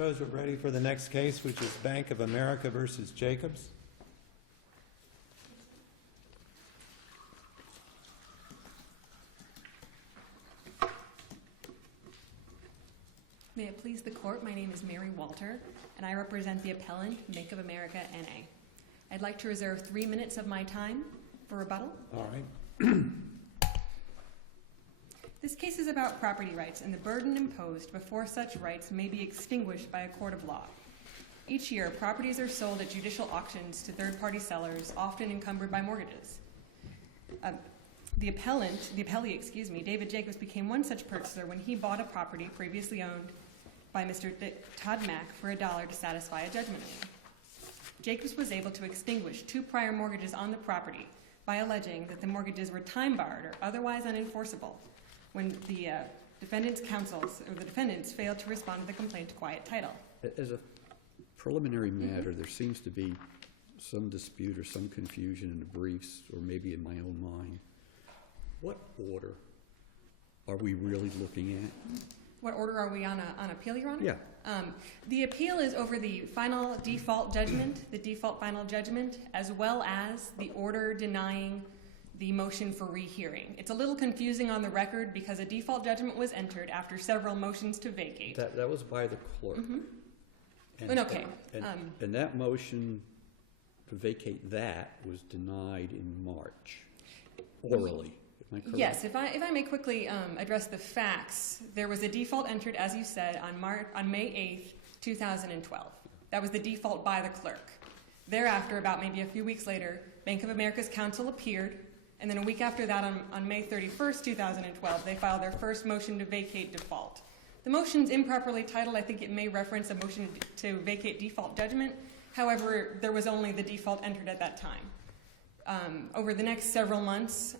Suppose we're ready for the next case, which is Bank of America versus Jacobs. May it please the court, my name is Mary Walter, and I represent the appellant, Bank of America, N.A. I'd like to reserve 3 minutes of my time for rebuttal. All right. This case is about property rights and the burden imposed before such rights may be extinguished by a court of law. Each year, properties are sold at judicial auctions to third-party sellers, often encumbered by mortgages. The appellee, David Jacobs, became one such purchaser when he bought a property previously owned by Mr. Todd Mack for $1 to satisfy a judgment lien. Jacobs was able to extinguish 2 prior mortgages on the property by alleging that the mortgages were time-barred or otherwise unenforceable when the defendants' counsels or the defendants failed to respond to the complaint to quiet title. As a preliminary matter, there seems to be some dispute or some confusion in the briefs, or maybe in my own mind. What order are we really looking at? What order are we on appeal, Your Honor? Yeah. The appeal is over the final default judgment, the default final judgment, as well as the order denying the motion for rehearing. It's a little confusing on the record because a default judgment was entered after several motions to vacate. That was by the clerk. Mm-hmm. And that motion to vacate that was denied in March, orally. Am I correct? Yes, if I may quickly address the facts, there was a default entered, as you said, on May 8th, 2012. That was the default by the clerk. Thereafter, about maybe a few weeks later, Bank of America's counsel appeared, and then a week after that, on May 31st, 2012, they filed their first motion to vacate default. The motion's improperly titled. I think it may reference a motion to vacate default judgment. However, there was only the default entered at that time. Over the next several months...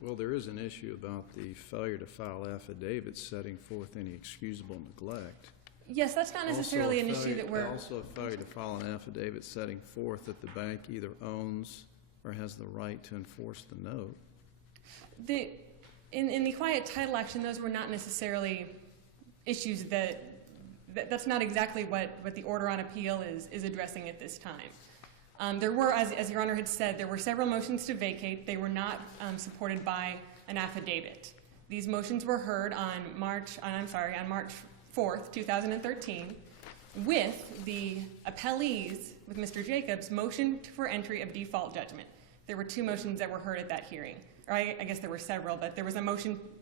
Well, there is an issue about the failure to file affidavits setting forth any excusable neglect. Yes, that's not necessarily an issue that we're... Also a failure to file an affidavit setting forth that the bank either owns or has the right to enforce the note. In the quiet title action, those were not necessarily issues that's not exactly what the order on appeal is addressing at this time. There were, as Your Honor had said, there were several motions to vacate. They were not supported by an affidavit. These motions were heard on March 4th, 2013, with the appellees, with Mr. Jacobs' motion for entry of default judgment. There were 2 motions that were heard at that hearing. Or I guess there were several, but there was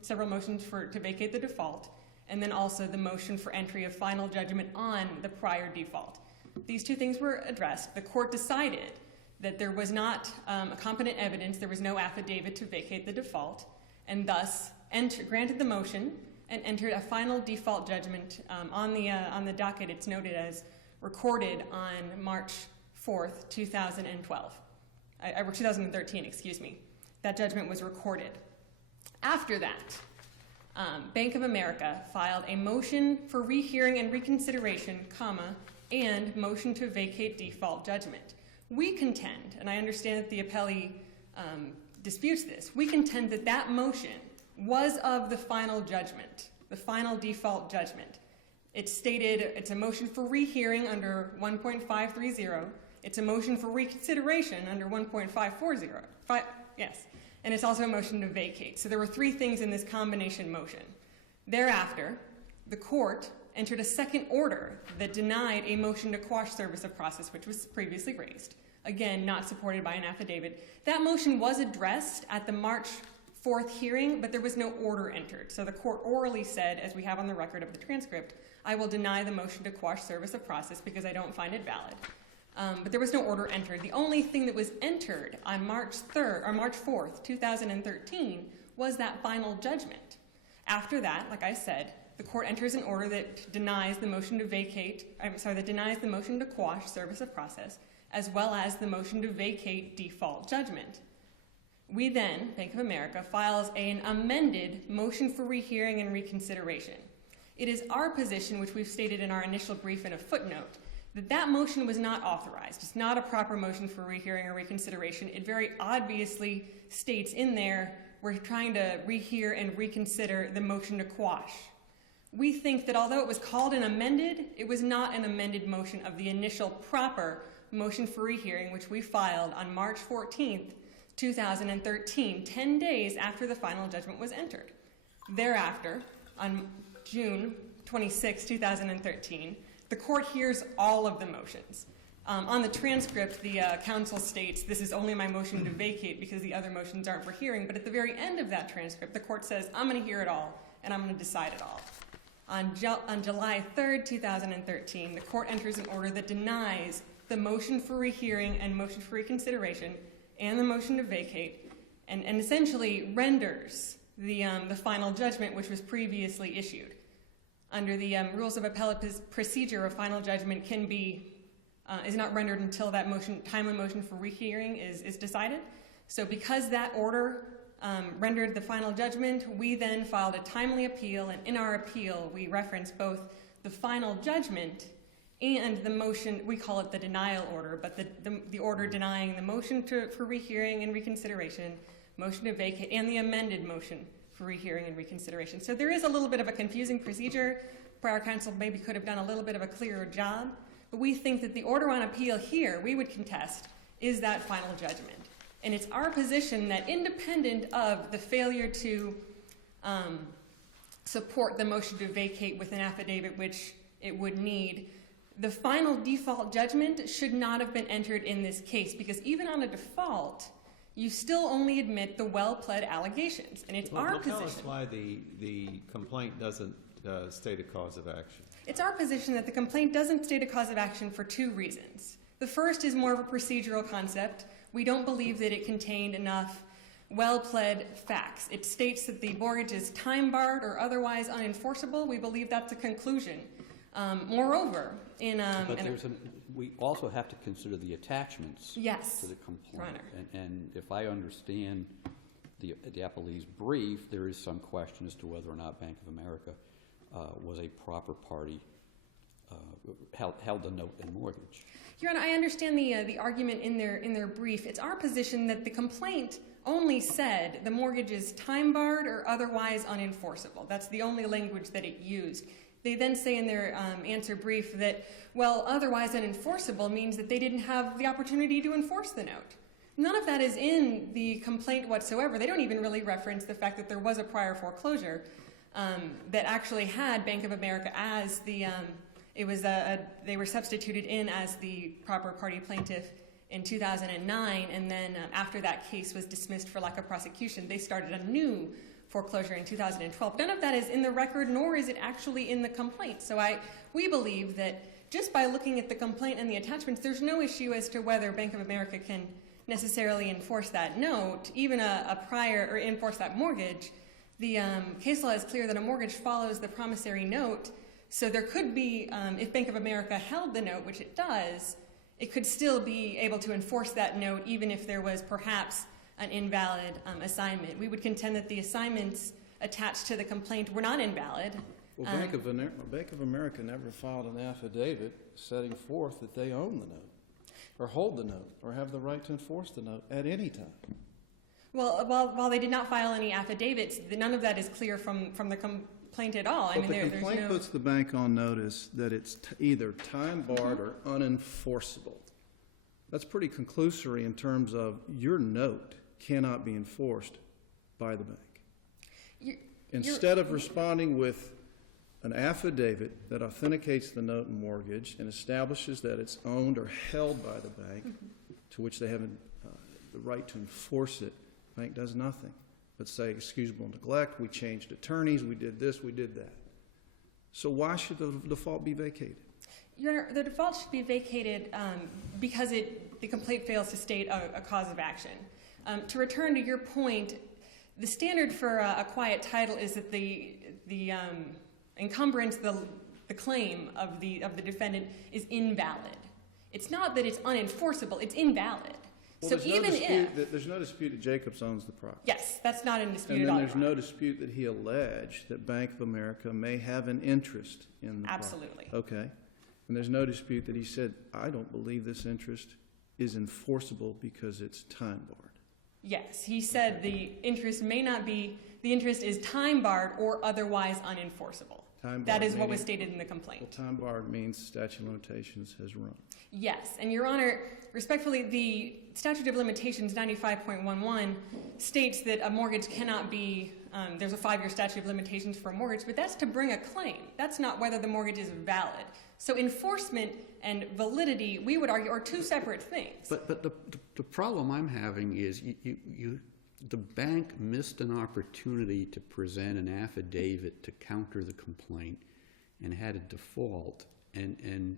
several motions to vacate the default, and then also the motion for entry of final judgment on the prior default. These 2 things were addressed. The court decided that there was not competent evidence, there was no affidavit to vacate the default, and thus granted the motion and entered a final default judgment on the docket. It's noted as recorded on March 4th, 2013, excuse me. That judgment was recorded. After that, Bank of America filed a motion for rehearing and reconsideration, and motion to vacate default judgment. We contend, and I understand that the appellee disputes this, we contend that that motion was of the final judgment, the final default judgment. It stated it's a motion for rehearing under 1.530. It's a motion for reconsideration under 1.540. Yes, and it's also a motion to vacate. So there were 3 things in this combination motion. Thereafter, the court entered a second order that denied a motion to quash service of process, which was previously raised. Again, not supported by an affidavit. That motion was addressed at the March 4th hearing, but there was no order entered. So the court orally said, as we have on the record of the transcript, I will deny the motion to quash service of process because I don't find it valid. But there was no order entered. The only thing that was entered on March 4th, 2013 was that final judgment. After that, like I said, the court enters an order that denies the motion to denies the motion to quash service of process, as well as the motion to vacate default judgment. We then, Bank of America, files an amended motion for rehearing and reconsideration. It is our position, which we've stated in our initial brief in a footnote, that that motion was not authorized. It's not a proper motion for rehearing or reconsideration. It very obviously states in there, we're trying to rehear and reconsider the motion to quash. We think that although it was called an amended, it was not an amended motion of the initial proper motion for rehearing, which we filed on March 14th, 2013, 10 days after the final judgment was entered. Thereafter, on June 26, 2013, the court hears all of the motions. On the transcript, the counsel states, "This is only my motion to vacate because the other motions aren't for hearing." But at the very end of that transcript, the court says, "I'm going to hear it all, and I'm going to decide it all." On July 3rd, 2013, the court enters an order that denies the motion for rehearing and motion for reconsideration and the motion to vacate, and essentially renders the final judgment which was previously issued. Under the rules of appellate procedure, a final judgment is not rendered until that timely motion for rehearing is decided. So because that order rendered the final judgment, we then filed a timely appeal, and in our appeal, we reference both the final judgment and the motion. We call it the denial order, but the order denying the motion for rehearing and reconsideration, motion to vacate, and the amended motion for rehearing and reconsideration. So there is a little bit of a confusing procedure. Prior counsel maybe could have done a little bit of a clearer job, but we think that the order on appeal here, we would contest, is that final judgment. And it's our position that independent of the failure to support the motion to vacate with an affidavit, which it would need, the final default judgment should not have been entered in this case, because even on a default, you still only admit the well-pled allegations. And it's our position. Tell us why the complaint doesn't state a cause of action. It's our position that the complaint doesn't state a cause of action for two reasons. The first is more of a procedural concept. We don't believe that it contained enough well-pled facts. It states that the mortgage is time-barred or otherwise unenforceable. We believe that's a conclusion. Moreover, we also have to consider the attachments yes, to the complaint. Your Honor. And if I understand the appellee's brief, there is some question as to whether or not Bank of America was a proper party, held the note and mortgage. Your Honor, I understand the argument in their brief. It's our position that the complaint only said the mortgage is time-barred or otherwise unenforceable. That's the only language that it used. They then say in their answer brief that, well, otherwise unenforceable means that they didn't have the opportunity to enforce the note. None of that is in the complaint whatsoever. They don't even really reference the fact that there was a prior foreclosure that actually had Bank of America as the, they were substituted in as the proper party plaintiff in 2009, and then after that case was dismissed for lack of prosecution, they started a new foreclosure in 2012. None of that is in the record, nor is it actually in the complaint. So we believe that just by looking at the complaint and the attachments, there's no issue as to whether Bank of America can necessarily enforce that note, even a prior, or enforce that mortgage. The case law is clear that a mortgage follows the promissory note, so there could be, if Bank of America held the note, which it does, it could still be able to enforce that note even if there was perhaps an invalid assignment. We would contend that the assignments attached to the complaint were not invalid. Well, Bank of America never filed an affidavit setting forth that they own the note, or hold the note, or have the right to enforce the note at any time. Well, while they did not file any affidavits, none of that is clear from the complaint at all. But the complaint puts the bank on notice that it's either time-barred or unenforceable. That's pretty conclusory in terms of your note cannot be enforced by the bank. Instead of responding with an affidavit that authenticates the note and mortgage and establishes that it's owned or held by the bank, to which they have the right to enforce it, the bank does nothing but say excusable neglect, we changed attorneys, we did this, we did that. So why should the default be vacated? Your Honor, the default should be vacated because the complaint fails to state a cause of action. To return to your point, the standard for a quiet title is that the encumbrance, the claim of the defendant is invalid. It's not that it's unenforceable; it's invalid. Well, so there's no dispute that Jacobs owns the property. Yes, that's not in dispute and at all. And then there's no dispute that he alleged that Bank of America may have an interest in the Absolutely. property. Okay. And there's no dispute that he said, I don't believe this interest is enforceable because it's time-barred. Yes, he said the interest may not be, the interest is time-barred or otherwise unenforceable. Time That barred is what was meaning- stated in the Well, complaint. time barred means statute of limitations has run. Yes, and Your Honor, respectfully, the statute of limitations 95.11 states that a mortgage cannot be, there's a 5-year statute of limitations for a mortgage, but that's to bring a claim. That's not whether the mortgage is valid. So enforcement and validity, we would argue, are two separate things. But the problem I'm having is the bank missed an opportunity to present an affidavit to counter the complaint and had a default, and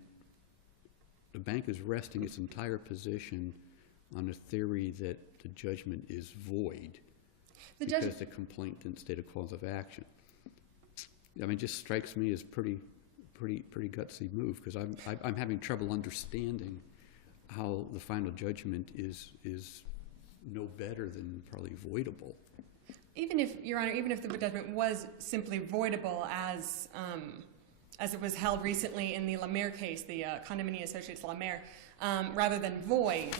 the bank is resting its entire position on a theory that the judgment is void because the complaint didn't state a cause of action. I mean, it just strikes me as pretty gutsy move, because I'm having trouble understanding how the final judgment is no better than probably voidable. Even if, Your Honor, even if the judgment was simply voidable as it was held recently in the Lamer case, the Condominium Associates Lamer, rather than void,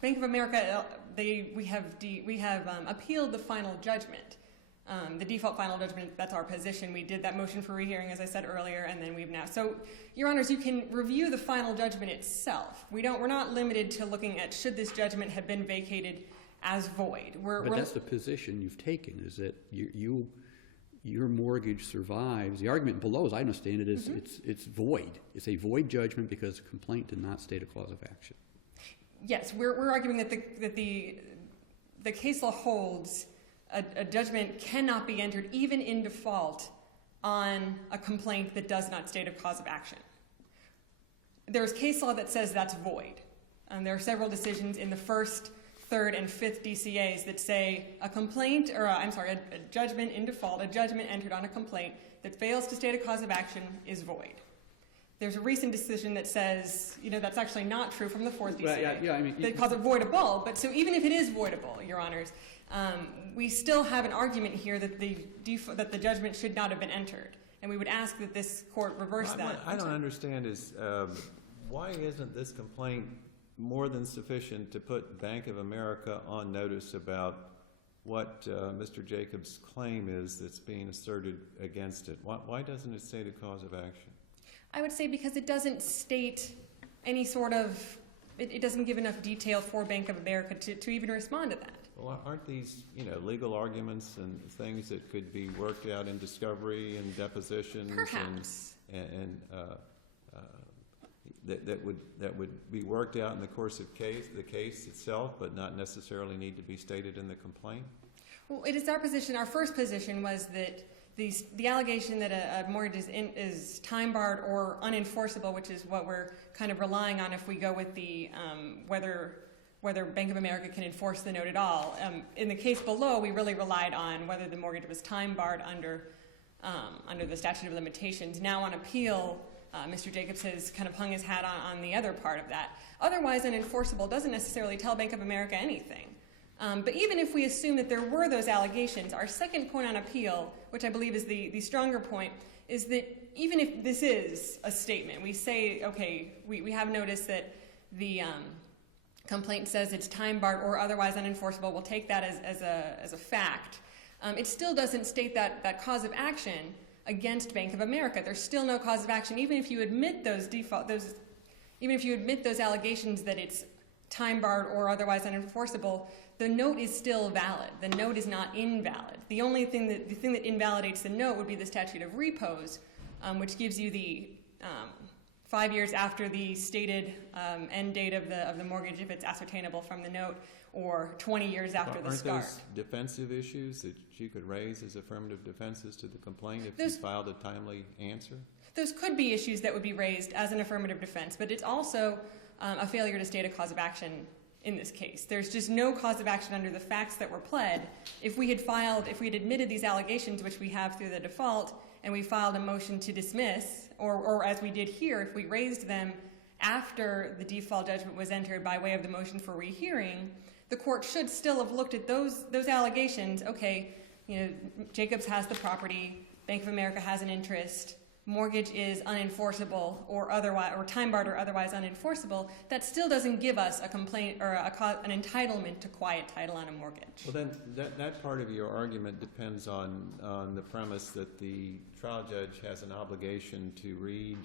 Bank of America, we have appealed the final judgment. The default final judgment, that's our position. We did that motion for rehearing, as I said earlier, and then we've now. So, Your Honors, you can review the final judgment itself. We're not limited to looking at should this judgment have been vacated as void. But that's the position you've taken, is that your mortgage survives. The argument below, as I understand it, is it's void. It's a void judgment because the complaint did not state a cause of action. Yes, we're arguing that the case law holds a judgment cannot be entered even in default on a complaint that does not state a cause of action. There's case law that says that's void. There are several decisions in the first, third, and fifth DCAs that say a complaint, or a judgment in default, a judgment entered on a complaint that fails to state a cause of action is void. There's a recent decision that says, that's actually not true from the fourth DCA. They call it voidable, but so even if it is voidable, Your Honors, we still have an argument here that the judgment should not have been entered, and we would ask that this court reverse that. I don't understand is why isn't this complaint more than sufficient to put Bank of America on notice about what Mr. Jacobs' claim is that's being asserted against it? Why doesn't it state a cause of action? I would say because it doesn't state any sort of, it doesn't give enough detail for Bank of America to even respond to that. Well, aren't these, legal arguments and things that could be worked out in discovery and depositions? Perhaps. And that would be worked out in the course of the case itself, but not necessarily need to be stated in the complaint? Well, it is our position. Our first position was that the allegation that a mortgage is time-barred or unenforceable, which is what we're kind of relying on if we go with the whether Bank of America can enforce the note at all. In the case below, we really relied on whether the mortgage was time-barred under the statute of limitations. Now on appeal, Mr. Jacobs has kind of hung his hat on the other part of that. Otherwise, unenforceable doesn't necessarily tell Bank of America anything. But even if we assume that there were those allegations, our second point on appeal, which I believe is the stronger point, is that even if this is a statement, we say, okay, we have noticed that the complaint says it's time-barred or otherwise unenforceable, we'll take that as a fact. It still doesn't state that cause of action against Bank of America. There's still no cause of action, even if you admit even if you admit those allegations that it's time-barred or otherwise unenforceable. The note is still valid. The note is not invalid. The thing that invalidates the note would be the statute of repose, which gives you the 5 years after the stated end date of the mortgage, if it's ascertainable from the note, or 20 years after the start. Aren't those defensive issues that you could raise as affirmative defenses to the complaint if you filed a timely answer? Those could be issues that would be raised as an affirmative defense, but it's also a failure to state a cause of action in this case. There's just no cause of action under the facts that were pled. If we had admitted these allegations, which we have through the default, and we filed a motion to dismiss, or as we did here, if we raised them after the default judgment was entered by way of the motion for rehearing, the court should still have looked at those allegations. Okay, Jacobs has the property, Bank of America has an interest, mortgage is unenforceable or otherwise, or time barred or otherwise unenforceable, that still doesn't give us a complaint or an entitlement to quiet title on a mortgage. Well, then, that part of your argument depends on the premise that the trial judge has an obligation to read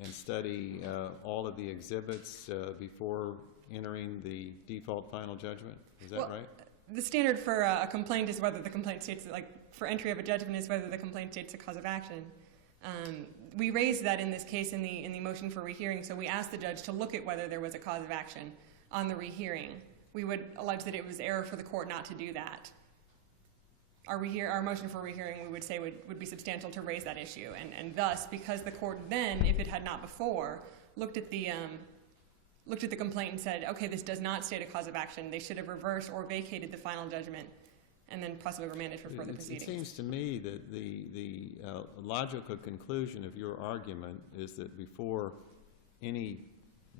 and study all of the exhibits before entering the default final judgment. Is that right? The standard for a complaint is whether the complaint states, like for entry of a judgment, is whether the complaint states a cause of action. We raised that in this case in the motion for rehearing, so we asked the judge to look at whether there was a cause of action on the rehearing. We would allege that it was error for the court not to do that. Our motion for rehearing, we would say, would be substantial to raise that issue, and thus, because the court then, if it had not before, looked at the complaint and said, okay, this does not state a cause of action, they should have reversed or vacated the final judgment and then possibly remanded for further proceedings. It seems to me that the logical conclusion of your argument is that before any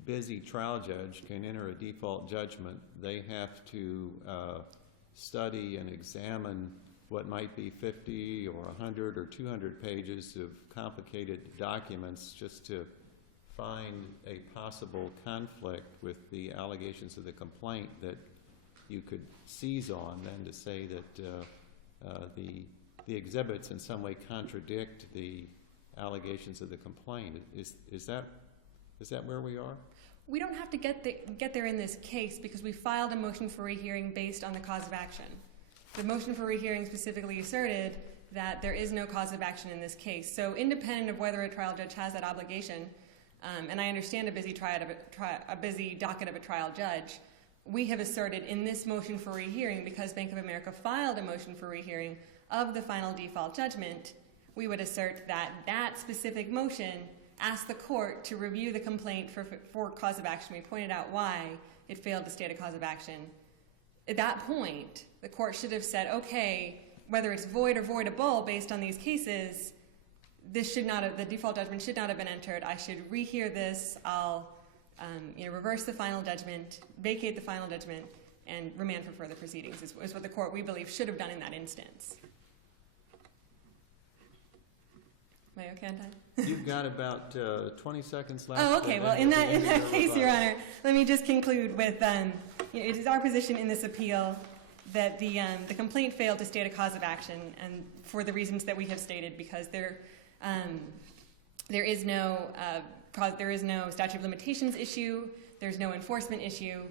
busy trial judge can enter a default judgment, they have to study and examine what might be 50 or 100 or 200 pages of complicated documents just to find a possible conflict with the allegations of the complaint that you could seize on, then to say that the exhibits in some way contradict the allegations of the complaint. Is that where we are? We don't have to get there in this case because we filed a motion for rehearing based on the cause of action. The motion for rehearing specifically asserted that there is no cause of action in this case. So independent of whether a trial judge has that obligation, and I understand a busy docket of a trial judge, we have asserted in this motion for rehearing, because Bank of America filed a motion for rehearing of the final default judgment, we would assert that that specific motion asked the court to review the complaint for cause of action. We pointed out why it failed to state a cause of action. At that point, the court should have said, okay, whether it's void or voidable based on these cases, the default judgment should not have been entered. I should rehear this. I'll reverse the final judgment, vacate the final judgment, and remand for further proceedings is what the court, we believe, should have done in that instance. Am I okay on time? You've got about 20 seconds left. Oh, okay. Well, in that case, Your Honor, let me just conclude with, it is our position in this appeal that the complaint failed to state a cause of action, and for the reasons that we have stated, because there is no statute of limitations issue, there's no enforcement issue.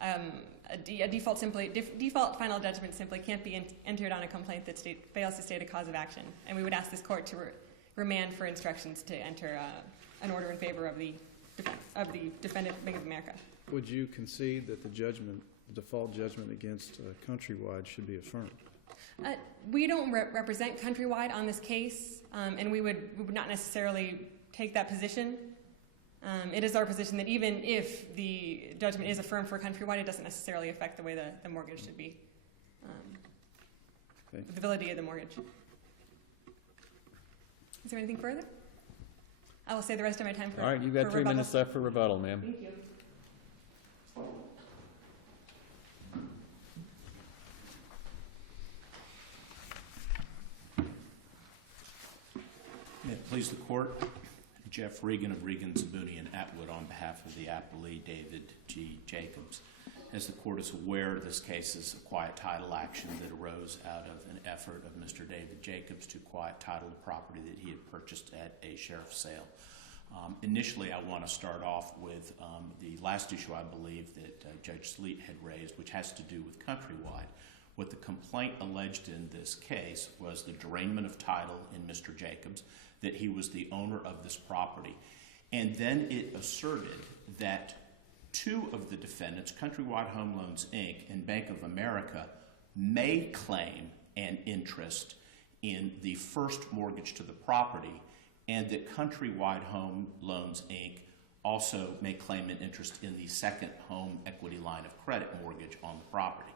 A default final judgment simply can't be entered on a complaint that fails to state a cause of action, and we would ask this court to remand for instructions to enter an order in favor of the defendant, Bank of America. Would you concede that the default judgment against Countrywide should be affirmed? We don't represent Countrywide on this case, and we would not necessarily take that position. It is our position that even if the judgment is affirmed for Countrywide, it doesn't necessarily affect the way the mortgage should be, the validity of the mortgage. Is there anything further? I will say the rest of my time for All right, you've got 3 minutes left for rebuttal, ma'am. Thank you. May it please the court, Jeff Regan of Regan, Zabuni, and Atwood on behalf of the appellee, David G. Jacobs. As the court is aware, this case is a quiet title action that arose out of an effort of Mr. David Jacobs to quiet title the property that he had purchased at a sheriff's sale. Initially, I want to start off with the last issue I believe that Judge Sleet had raised, which has to do with Countrywide. What the complaint alleged in this case was the derangement of title in Mr. Jacobs, that he was the owner of this property. And then it asserted that 2 of the defendants, Countrywide Home Loans, Inc. and Bank of America, may claim an interest in the first mortgage to the property, and that Countrywide Home Loans, Inc. also may claim an interest in the second home equity line of credit mortgage on the property.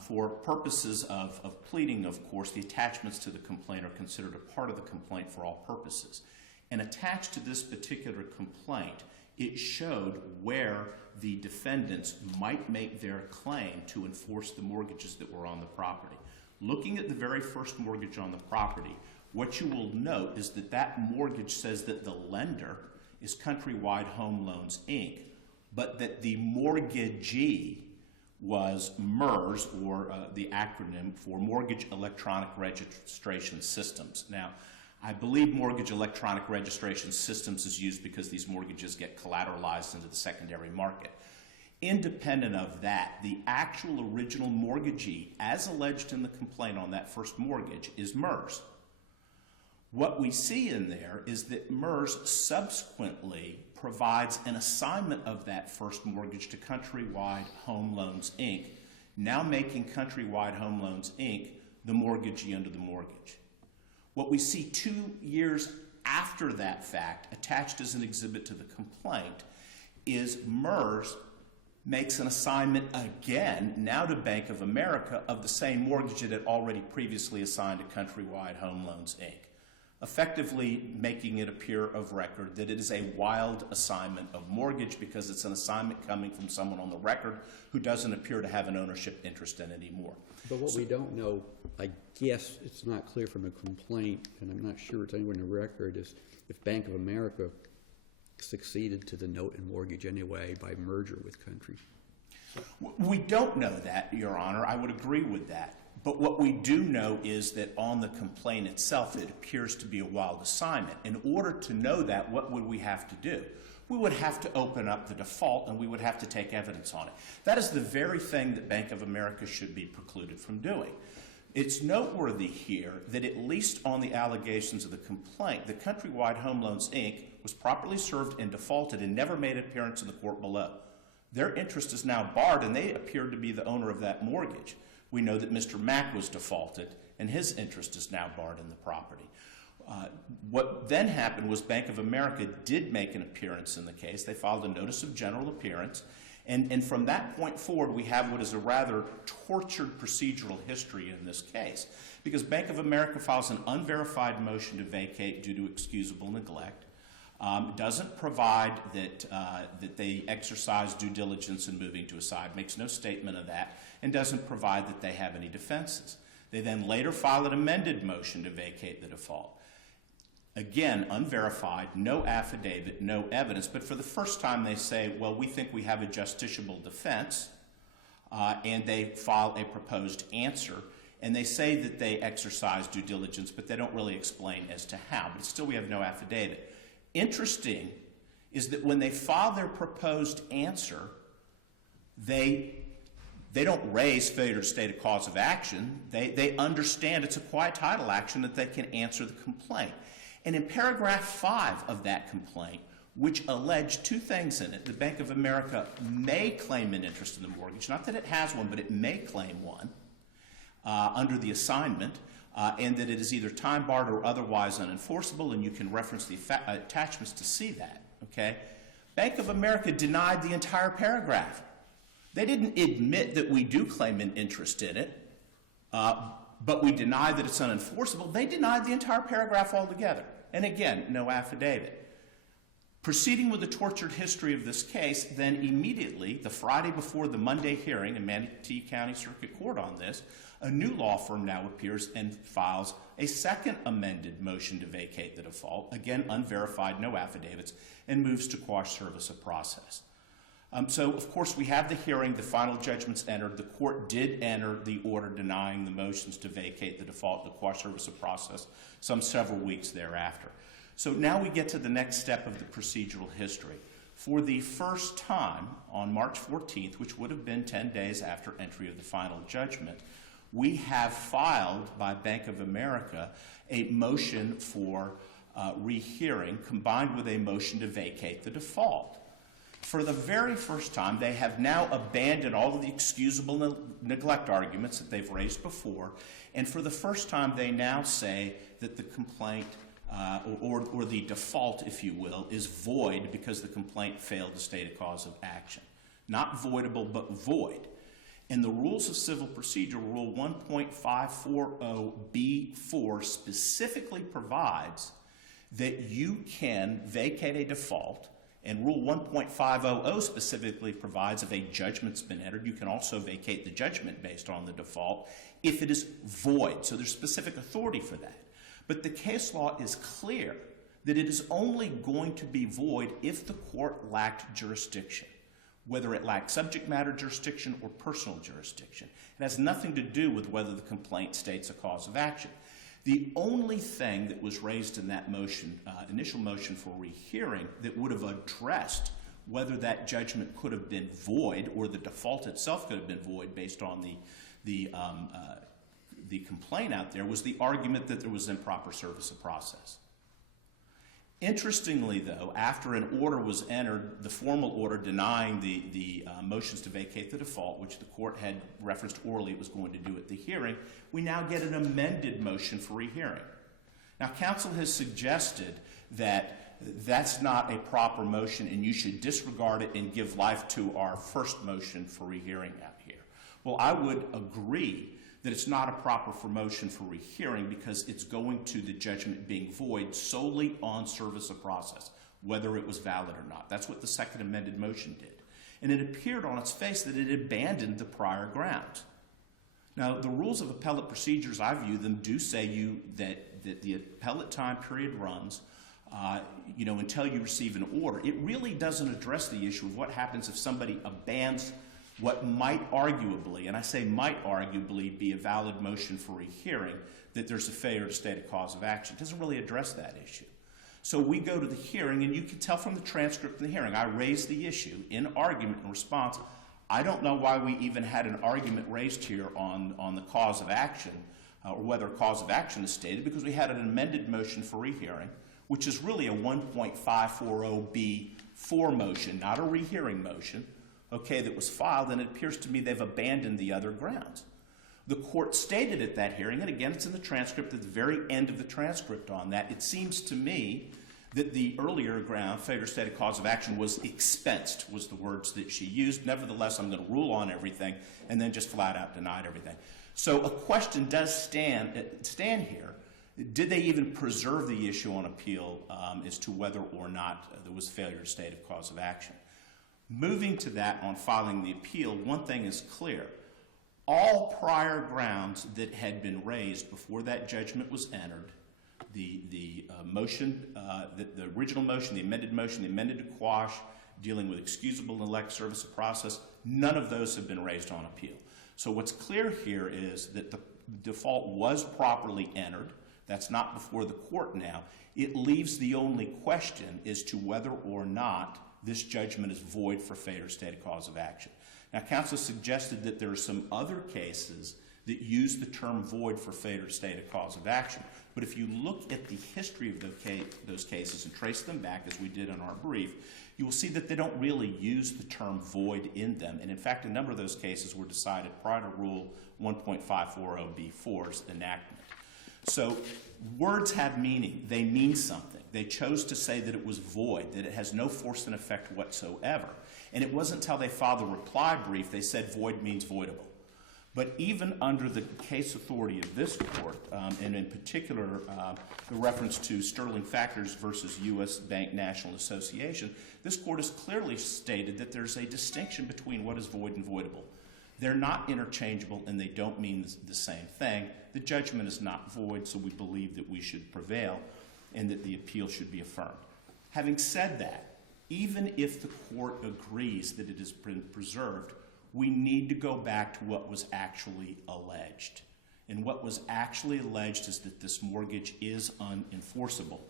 For purposes of pleading, of course, the attachments to the complaint are considered a part of the complaint for all purposes. And attached to this particular complaint, it showed where the defendants might make their claim to enforce the mortgages that were on the property. Looking at the very first mortgage on the property, what you will note is that that mortgage says that the lender is Countrywide Home Loans, Inc., but that the mortgagee was MERS, or the acronym for Mortgage Electronic Registration Systems. Now, I believe Mortgage Electronic Registration Systems is used because these mortgages get collateralized into the secondary market. Independent of that, the actual original mortgagee, as alleged in the complaint on that first mortgage, is MERS. What we see in there is that MERS subsequently provides an assignment of that first mortgage to Countrywide Home Loans, Inc., now making Countrywide Home Loans, Inc. the mortgagee under the mortgage. What we see 2 years after that fact, attached as an exhibit to the complaint, is MERS makes an assignment again, now to Bank of America, of the same mortgage it had already previously assigned to Countrywide Home Loans, Inc., effectively making it appear of record that it is a wild assignment of mortgage because it's an assignment coming from someone on the record who doesn't appear to have an ownership interest in it anymore. But what we don't know, I guess it's not clear from the complaint, and I'm not sure it's anywhere in the record, is if Bank of America succeeded to the note and mortgage anyway by merger with Country. We don't know that, Your Honor. I would agree with that. But what we do know is that on the complaint itself, it appears to be a wild assignment. In order to know that, what would we have to do? We would have to open up the default, and we would have to take evidence on it. That is the very thing that Bank of America should be precluded from doing. It's noteworthy here that at least on the allegations of the complaint, the Countrywide Home Loans, Inc. was properly served and defaulted and never made an appearance in the court below. Their interest is now barred, and they appear to be the owner of that mortgage. We know that Mr. Mack was defaulted, and his interest is now barred in the property. What then happened was Bank of America did make an appearance in the case. They filed a notice of general appearance, and from that point forward, we have what is a rather tortured procedural history in this case, because Bank of America files an unverified motion to vacate due to excusable neglect, doesn't provide that they exercise due diligence in moving to a side, makes no statement of that, and doesn't provide that they have any defenses. They then later file an amended motion to vacate the default. Again, unverified, no affidavit, no evidence, but for the first time they say, well, we think we have a justiciable defense, and they file a proposed answer, and they say that they exercise due diligence, but they don't really explain as to how, but still we have no affidavit. Interesting is that when they file their proposed answer, they don't raise failure to state a cause of action. They understand it's a quiet title action that they can answer the complaint. And in paragraph 5 of that complaint, which alleged two things in it, the Bank of America may claim an interest in the mortgage, not that it has one, but it may claim one under the assignment, and that it is either time-barred or otherwise unenforceable, and you can reference the attachments to see that, okay? Bank of America denied the entire paragraph. They didn't admit that we do claim an interest in it, but we deny that it's unenforceable. They denied the entire paragraph altogether. And again, no affidavit. Proceeding with the tortured history of this case, then immediately, the Friday before the Monday hearing in Manatee County Circuit Court on this, a new law firm now appears and files a second amended motion to vacate the default, again unverified, no affidavits, and moves to quash service of process. So, of course, we have the hearing, the final judgment's entered. The court did enter the order denying the motions to vacate the default, the quash service of process, several weeks thereafter. So now we get to the next step of the procedural history. For the first time, on March 14th, which would have been 10 days after entry of the final judgment, we have filed by Bank of America a motion for rehearing combined with a motion to vacate the default. For the very first time, they have now abandoned all of the excusable neglect arguments that they've raised before, and for the first time, they now say that the complaint, or the default, if you will, is void because the complaint failed to state a cause of action. Not voidable, but void. And the Rules of Civil Procedure, Rule 1.540B4, specifically provides that you can vacate a default, and Rule 1.500 specifically provides if a judgment's been entered, you can also vacate the judgment based on the default if it is void. So there's specific authority for that. But the case law is clear that it is only going to be void if the court lacked jurisdiction, whether it lacked subject matter jurisdiction or personal jurisdiction. It has nothing to do with whether the complaint states a cause of action. The only thing that was raised in that motion, initial motion for rehearing, that would have addressed whether that judgment could have been void or the default itself could have been void based on the complaint out there was the argument that there was improper service of process. Interestingly, though, after an order was entered, the formal order denying the motions to vacate the default, which the court had referenced orally it was going to do at the hearing, we now get an amended motion for rehearing. Now, counsel has suggested that that's not a proper motion and you should disregard it and give life to our first motion for rehearing out here. Well, I would agree that it's not a proper motion for rehearing because it's going to the judgment being void solely on service of process, whether it was valid or not. That's what the second amended motion did. And it appeared on its face that it abandoned the prior grounds. Now, the rules of appellate procedures, I view them, do say that the appellate time period runs until you receive an order. It really doesn't address the issue of what happens if somebody abandons what might arguably, and I say might arguably, be a valid motion for rehearing, that there's a failure to state a cause of action. It doesn't really address that issue. So we go to the hearing, and you can tell from the transcript of the hearing, I raised the issue in argument and response. I don't know why we even had an argument raised here on the cause of action, or whether a cause of action is stated, because we had an amended motion for rehearing, which is really a 1.540B4 motion, not a rehearing motion, that was filed, and it appears to me they've abandoned the other grounds. The court stated at that hearing, and again, it's in the transcript at the very end of the transcript on that, it seems to me that the earlier ground, failure to state a cause of action, was expensed, was the words that she used. Nevertheless, I'm going to rule on everything, and then just flat out denied everything. So a question does stand here. Did they even preserve the issue on appeal as to whether or not there was failure to state a cause of action? Moving to that on filing the appeal, one thing is clear. All prior grounds that had been raised before that judgment was entered, the motion, the original motion, the amended to quash, dealing with excusable neglect, service of process, none of those have been raised on appeal. So what's clear here is that the default was properly entered. That's not before the court now. It leaves the only question as to whether or not this judgment is void for failure to state a cause of action. Now, counsel suggested that there are some other cases that use the term void for failure to state a cause of action. But if you look at the history of those cases and trace them back, as we did in our brief, you will see that they don't really use the term void in them. And in fact, a number of those cases were decided prior to Rule 1.540B4's enactment. So words have meaning. They mean something. They chose to say that it was void, that it has no force and effect whatsoever. And it wasn't until they filed the reply brief they said void means voidable. But even under the case authority of this court, and in particular the reference to Sterling Factors versus U.S. Bank National Association, this court has clearly stated that there's a distinction between what is void and voidable. They're not interchangeable and they don't mean the same thing. The judgment is not void, so we believe that we should prevail and that the appeal should be affirmed. Having said that, even if the court agrees that it has been preserved, we need to go back to what was actually alleged. And what was actually alleged is that this mortgage is unenforceable.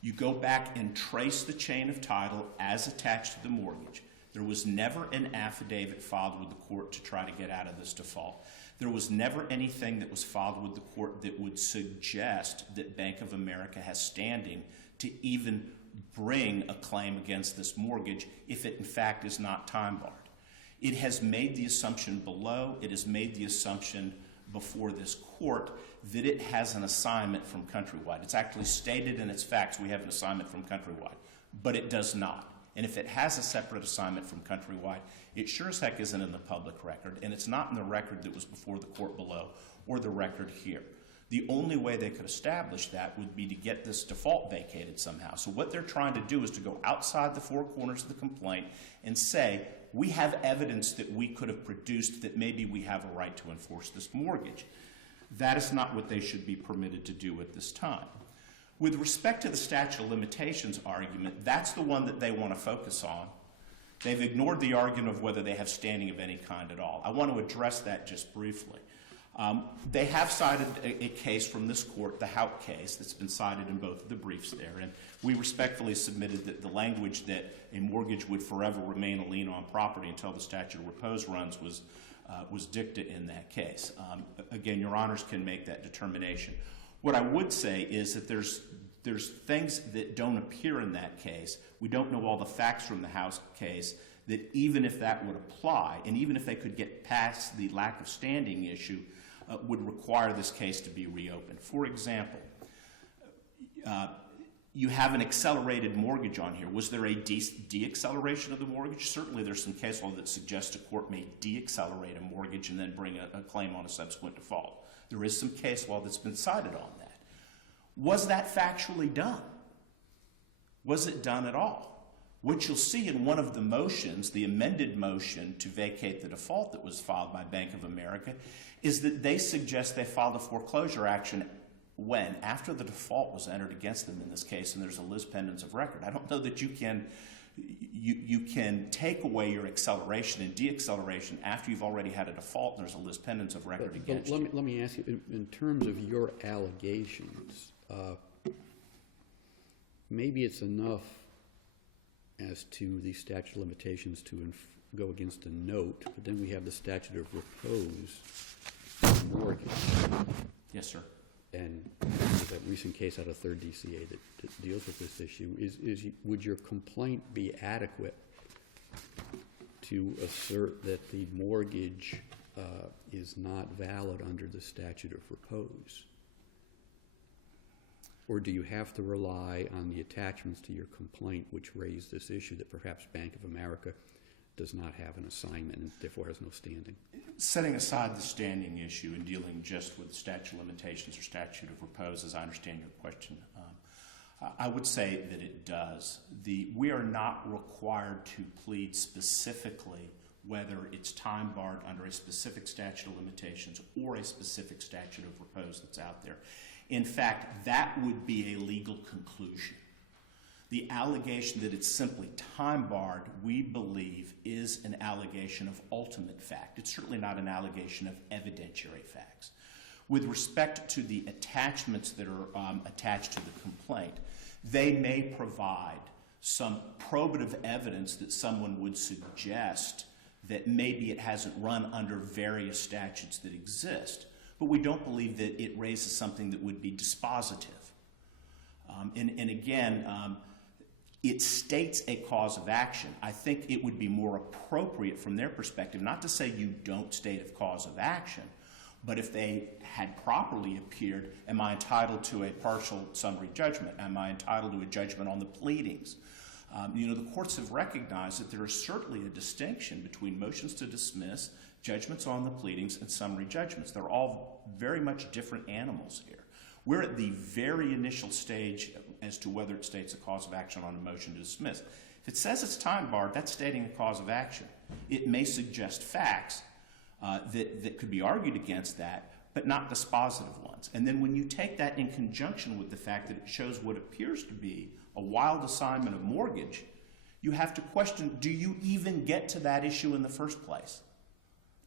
You go back and trace the chain of title as attached to the mortgage. There was never an affidavit filed with the court to try to get out of this default. There was never anything that was filed with the court that would suggest that Bank of America has standing to even bring a claim against this mortgage if it in fact is not time barred. It has made the assumption below, it has made the assumption before this court that it has an assignment from Countrywide. It's actually stated in its facts we have an assignment from Countrywide, but it does not. And if it has a separate assignment from Countrywide, it sure as heck isn't in the public record, and it's not in the record that was before the court below or the record here. The only way they could establish that would be to get this default vacated somehow. So what they're trying to do is to go outside the four corners of the complaint and say, we have evidence that we could have produced that maybe we have a right to enforce this mortgage. That is not what they should be permitted to do at this time. With respect to the statute of limitations argument, that's the one that they want to focus on. They've ignored the argument of whether they have standing of any kind at all. I want to address that just briefly. They have cited a case from this court, the Hout case, that's been cited in both of the briefs there, and we respectfully submitted that the language that a mortgage would forever remain a lien on property until the statute of repose runs was dicta in that case. Again, your honors can make that determination. What I would say is that there's things that don't appear in that case. We don't know all the facts from the House case, that even if that would apply, and even if they could get past the lack of standing issue, would require this case to be reopened. For example, you have an accelerated mortgage on here. Was there a de-acceleration of the mortgage? Certainly there's some case law that suggests a court may de-accelerate a mortgage and then bring a claim on a subsequent default. There is some case law that's been cited on that. Was that factually done? Was it done at all? What you'll see in one of the motions, the amended motion to vacate the default that was filed by Bank of America, is that they suggest they filed a foreclosure action when? After the default was entered against them in this case, and there's a lis pendens of record. I don't know that you can take away your acceleration and de-acceleration after you've already had a default and there's a lis pendens of record against you. Let me ask you, in terms of your allegations, maybe it's enough as to the statute of limitations to go against a note, but then we have the statute of repose mortgage. Yes, sir. And there's that recent case out of 3rd DCA that deals with this issue. Would your complaint be adequate to assert that the mortgage is not valid under the statute of repose? Or do you have to rely on the attachments to your complaint which raise this issue that perhaps Bank of America does not have an assignment and therefore has no standing? Setting aside the standing issue and dealing just with statute of limitations or statute of repose, as I understand your question, I would say that it does. We are not required to plead specifically whether it's time barred under a specific statute of limitations or a specific statute of repose that's out there. In fact, that would be a legal conclusion. The allegation that it's simply time barred, we believe, is an allegation of ultimate fact. It's certainly not an allegation of evidentiary facts. With respect to the attachments that are attached to the complaint, they may provide some probative evidence that someone would suggest that maybe it hasn't run under various statutes that exist, but we don't believe that it raises something that would be dispositive. And again, it states a cause of action. I think it would be more appropriate from their perspective not to say you don't state a cause of action, but if they had properly appeared, am I entitled to a partial summary judgment? Am I entitled to a judgment on the pleadings? The courts have recognized that there is certainly a distinction between motions to dismiss, judgments on the pleadings, and summary judgments. They're all very much different animals here. We're at the very initial stage as to whether it states a cause of action on a motion to dismiss. If it says it's time barred, that's stating a cause of action. It may suggest facts that could be argued against that, but not dispositive ones. And then when you take that in conjunction with the fact that it shows what appears to be a wild assignment of mortgage, you have to question, do you even get to that issue in the first place?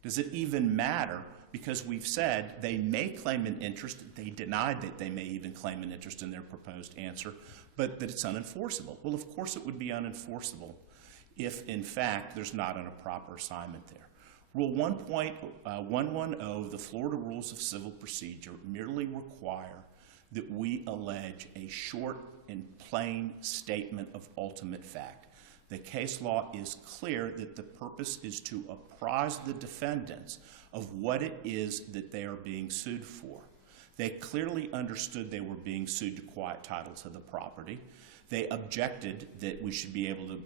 Does it even matter? Because we've said they may claim an interest. They denied that they may even claim an interest in their proposed answer, but that it's unenforceable. Well, of course it would be unenforceable if, in fact, there's not a proper assignment there. Rule 1.110 of the Florida Rules of Civil Procedure merely require that we allege a short and plain statement of ultimate fact. The case law is clear that the purpose is to apprise the defendants of what it is that they are being sued for. They clearly understood they were being sued to quiet title to the property. They objected that we should be able to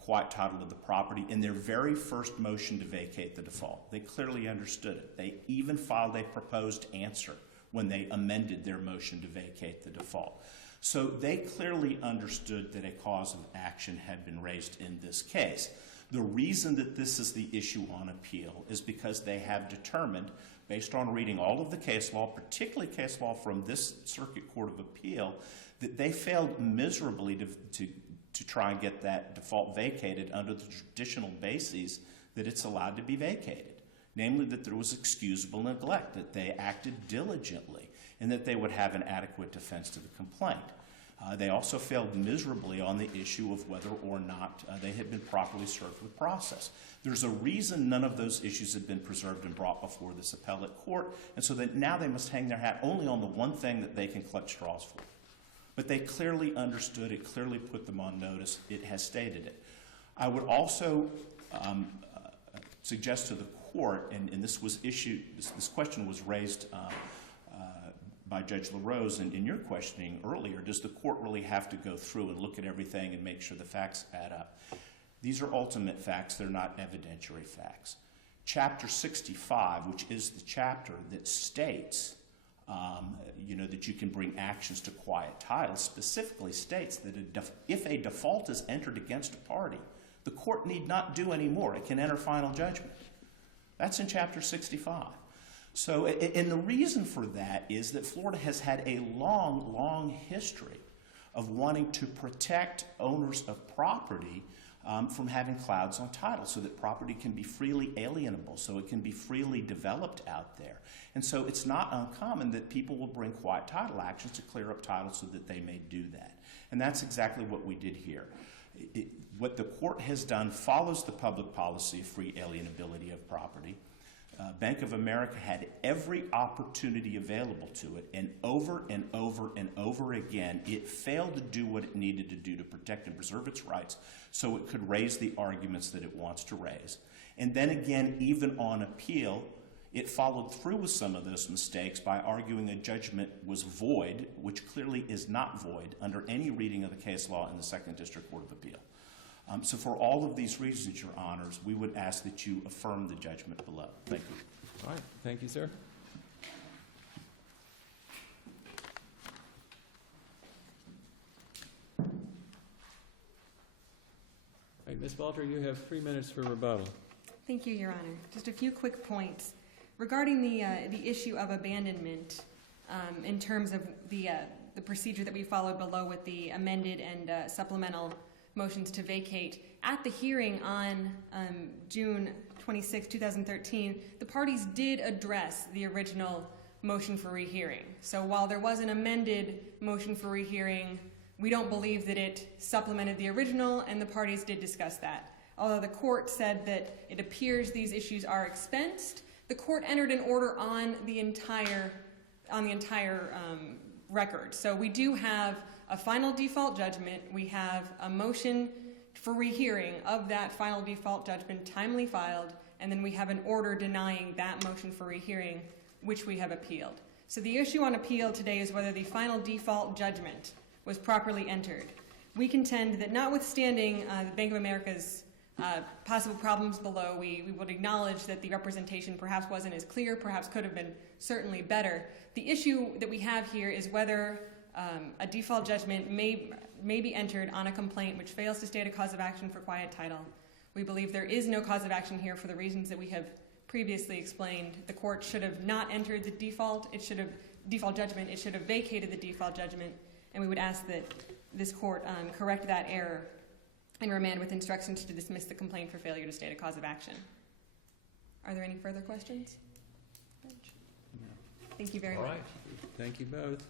quiet title to the property in their very first motion to vacate the default. They clearly understood it. They even filed a proposed answer when they amended their motion to vacate the default. So they clearly understood that a cause of action had been raised in this case. The reason that this is the issue on appeal is because they have determined, based on reading all of the case law, particularly case law from this Circuit Court of Appeal, that they failed miserably to try and get that default vacated under the traditional bases that it's allowed to be vacated. Namely, that there was excusable neglect, that they acted diligently, and that they would have an adequate defense to the complaint. They also failed miserably on the issue of whether or not they had been properly served with process. There's a reason none of those issues had been preserved and brought before this appellate court, and so that now they must hang their hat only on the one thing that they can clutch straws for. But they clearly understood it, clearly put them on notice. It has stated it. I would also suggest to the court, and this was issued, this question was raised by Judge LaRose in your questioning earlier, does the court really have to go through and look at everything and make sure the facts add up? These are ultimate facts. They're not evidentiary facts. Chapter 65, which is the chapter that states that you can bring actions to quiet title, specifically states that if a default is entered against a party, the court need not do any more. It can enter final judgment. That's in Chapter 65. So, and the reason for that is that Florida has had a long, long history of wanting to protect owners of property from having clouds on title so that property can be freely alienable, so it can be freely developed out there. And so it's not uncommon that people will bring quiet title actions to clear up title so that they may do that. And that's exactly what we did here. What the court has done follows the public policy of free alienability of property. Bank of America had every opportunity available to it, and over and over and over again, it failed to do what it needed to do to protect and preserve its rights so it could raise the arguments that it wants to raise. And then again, even on appeal, it followed through with some of those mistakes by arguing a judgment was void, which clearly is not void under any reading of the case law in the Second District Court of Appeal. So for all of these reasons, Your Honors, we would ask that you affirm the judgment below. Thank you. All right, thank you, sir. All right, Ms. Balter, you have 3 minutes for rebuttal. Thank you, Your Honor. Just a few quick points. Regarding the issue of abandonment, in terms of the procedure that we followed below with the amended and supplemental motions to vacate, at the hearing on June 26, 2013, the parties did address the original motion for rehearing. So while there was an amended motion for rehearing, we don't believe that it supplemented the original, and the parties did discuss that. Although the court said that it appears these issues are expensed, the court entered an order on the entire record. So we do have a final default judgment. We have a motion for rehearing of that final default judgment timely filed, and then we have an order denying that motion for rehearing, which we have appealed. So the issue on appeal today is whether the final default judgment was properly entered. We contend that notwithstanding Bank of America's possible problems below, we would acknowledge that the representation perhaps wasn't as clear, perhaps could have been certainly better. The issue that we have here is whether a default judgment may be entered on a complaint which fails to state a cause of action for quiet title. We believe there is no cause of action here for the reasons that we have previously explained. The court should have not entered the default judgment. It should have vacated the default judgment, and we would ask that this court correct that error and remand with instructions to dismiss the complaint for failure to state a cause of action. Are there any further questions? Thank you very much. All right, thank you both.